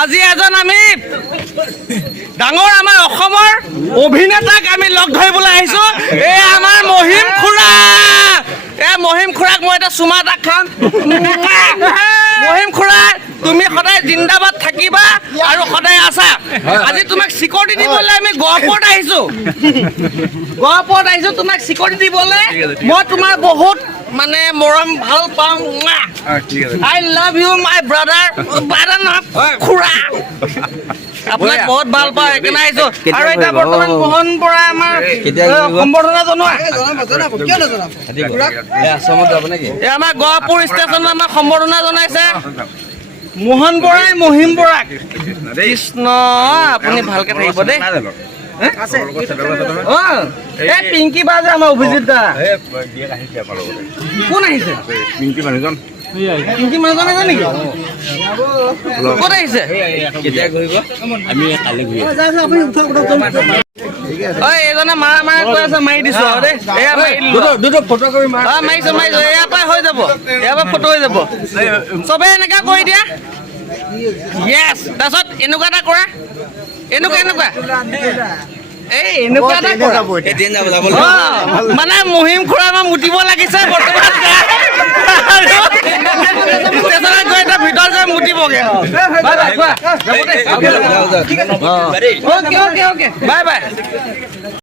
আজি এজন আমি ডাঙৰ আমাৰ অসমৰ অভিনেতাক আমি লগ ধৰিবলৈ আহিছোঁ। এই আমাৰ মহিম খুৰা। মহিম খুৰাক মই এটা চুমা এটা খাম। মহিম খুৰা, তুমি সদায় জিন্দাবাদ থাকিবা আৰু সদায় আছা। আজি তোমাক চিকিউৰিটি দিবলৈ আমি গহপুৰত আহিছোঁ। তোমাক চিকিউৰিটি দিবলৈ। মই তোমাৰ বহুত মানে মৰম ভাল পাওঁ। I love you my brother. খুৰা আপোনাক বহুত ভাল পাওঁ, সেইকাৰণে আহিছোঁ। আৰু এতিয়া বৰ্তমান মোহন বৰা আমাৰ সম্বৰ্ধনা জনোৱা। এই আমাৰ গহপুৰ ষ্টেচনত আমাক সম্বৰ্ধনা জনাইছে মোহন বৰাই মহিম বৰাক। কৃষ্ণ, আপুনি ভালকে থাকিব দেই। এই পিংকি বা যে আমাৰ অভিজিত দা কোন আহিছে? পিংকি মানুহজন আছে নেকি? ক'ত আহিছে? এইজনে মাৰা কৈ আছে, মাৰি দিছো আৰু দেই। মাৰিছো ইয়াৰ পৰা হৈ যাব, ইয়াৰ পৰা ফটো হৈ যাব। চবে এনেকা কৰি দিয়া। য়েছ, তাৰপিছত এনেকুৱা এটা কৰা, এনেকুৱা মানে মহিম খুৰা আমাৰ মুতিব লাগিছে বৰ্তমান। গৈ এটা ভিতৰত গৈ মুতিবগে। Bye bye.